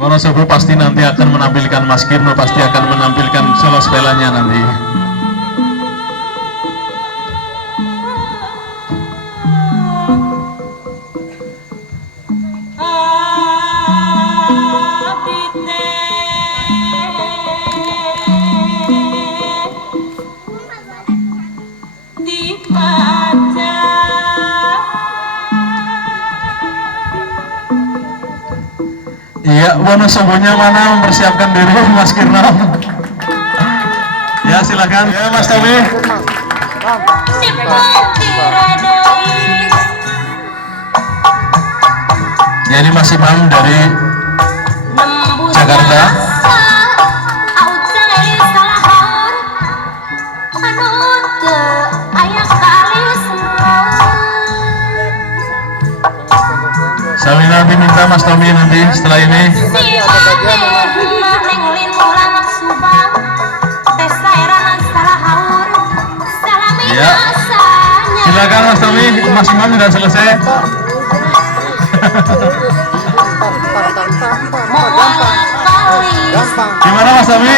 Wonosobo pasti nanti akan menampilkan Mas Kirno, pasti akan menampilkan solo spelanya nanti. Iya, Wonosobonya mana mempersiapkan diri Mas Kirno? Ya silakan ya Mas Tommy. Ya ini Mas Imam dari Jakarta. Saya nanti minta Mas Tommy nanti setelah ini. Ya, silakan Mas Tommy. Mas Imam sudah selesai. Gimana Mas Tommy?